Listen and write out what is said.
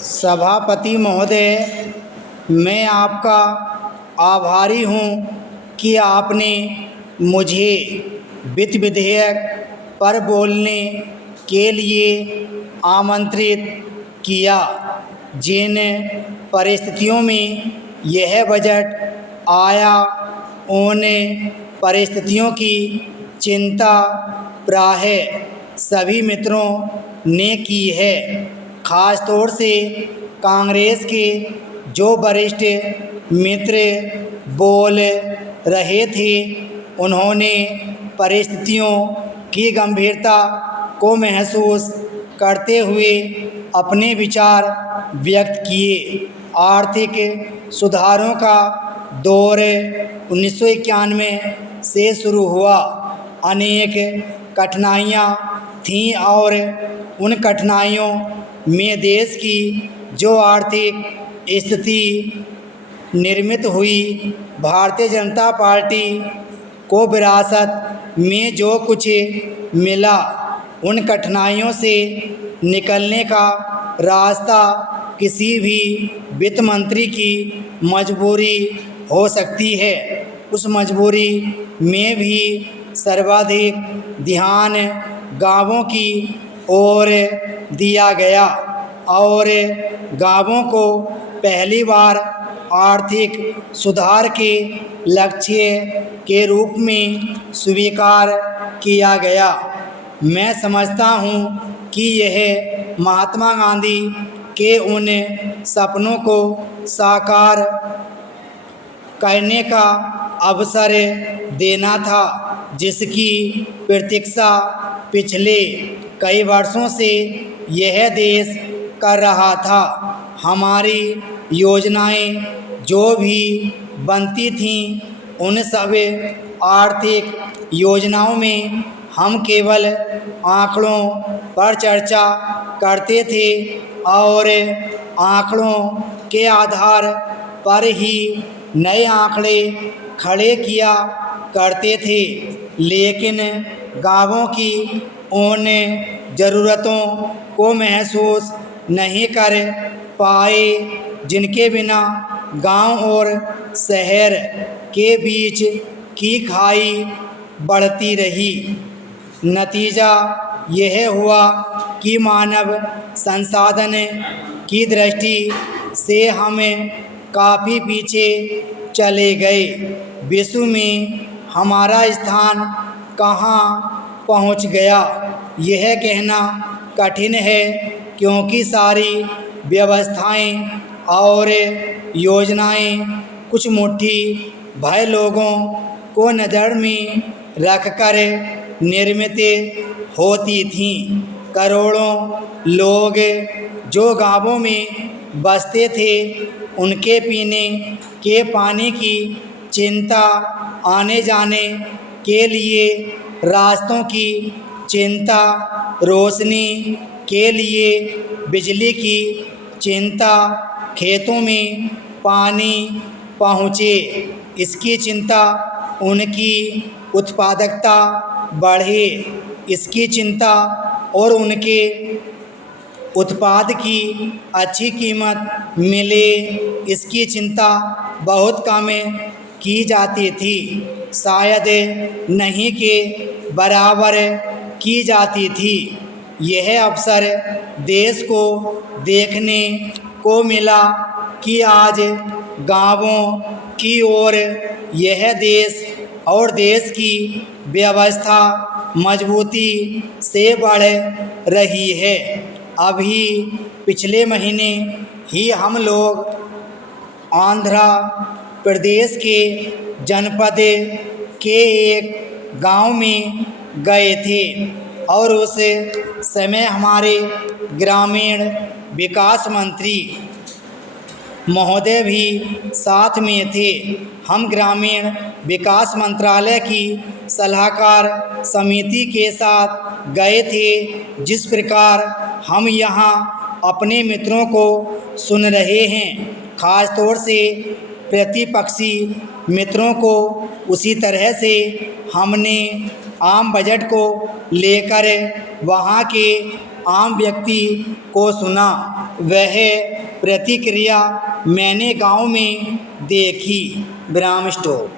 सभापति महोदय, मैं आपका आभारी हूँ कि आपने मुझे वित्त विधेयक पर बोलने के लिए आमंत्रित किया। जिन परिस्थितियों में यह बजट आया, उन परिस्थितियों की चिंता प्रायः सभी मित्रों ने की है। ख़ास तौर से कांग्रेस के जो वरिष्ठ मित्र बोल रहे थे, उन्होंने परिस्थितियों की गंभीरता को महसूस करते हुए अपने विचार व्यक्त किए। आर्थिक सुधारों का दौर 1991 से शुरू हुआ। अनेक कठिनाइयाँ थीं और उन कठिनाइयों में देश की जो आर्थिक स्थिति निर्मित हुई, भारतीय जनता पार्टी को विरासत में जो कुछ मिला, उन कठिनाइयों से निकलने का रास्ता किसी भी वित्त मंत्री की मजबूरी हो सकती है। उस मजबूरी में भी सर्वाधिक ध्यान गाँवों की ओर दिया गया और गाँवों को पहली बार आर्थिक सुधार के लक्ष्य के रूप में स्वीकार किया गया। मैं समझता हूँ कि यह महात्मा गांधी के उन सपनों को साकार करने का अवसर देना था, जिसकी प्रतीक्षा पिछले कई वर्षों से यह देश कर रहा था। हमारी योजनाएं जो भी बनती थीं, उन सब आर्थिक योजनाओं में हम केवल आंकड़ों पर चर्चा करते थे और आंकड़ों के आधार पर ही नए आंकड़े खड़े किया करते थे, लेकिन गाँवों की उन ज़रूरतों को महसूस नहीं कर पाए जिनके बिना गांव और शहर के बीच की खाई बढ़ती रही। नतीजा यह हुआ कि मानव संसाधन की दृष्टि से हम काफ़ी पीछे चले गए। विश्व में हमारा स्थान कहाँ पहुँच गया, यह कहना कठिन है, क्योंकि सारी व्यवस्थाएं और योजनाएं कुछ मुट्ठी भर लोगों को नज़र में रखकर निर्मित होती थीं। करोड़ों लोग जो गाँवों में बसते थे, उनके पीने के पानी की चिंता, आने जाने के लिए रास्तों की चिंता, रोशनी के लिए बिजली की चिंता, खेतों में पानी पहुँचे इसकी चिंता, उनकी उत्पादकता बढ़े इसकी चिंता और उनके उत्पाद की अच्छी कीमत मिले इसकी चिंता बहुत कम की जाती थी, शायद नहीं के बराबर की जाती थी। यह अवसर देश को देखने को मिला कि आज गाँवों की ओर यह देश और देश की व्यवस्था मजबूती से बढ़ रही है। अभी पिछले महीने ही हम लोग आंध्र प्रदेश के जनपद के एक गांव में गए थे और उस समय हमारे ग्रामीण विकास मंत्री महोदय भी साथ में थे। हम ग्रामीण विकास मंत्रालय की सलाहकार समिति के साथ गए थे। जिस प्रकार हम यहाँ अपने मित्रों को सुन रहे हैं, ख़ास तौर से प्रतिपक्षी मित्रों को, उसी तरह से हमने आम बजट को लेकर वहाँ के आम व्यक्ति को सुना। वह प्रतिक्रिया मैंने गांव में देखी। विराम स्टॉप।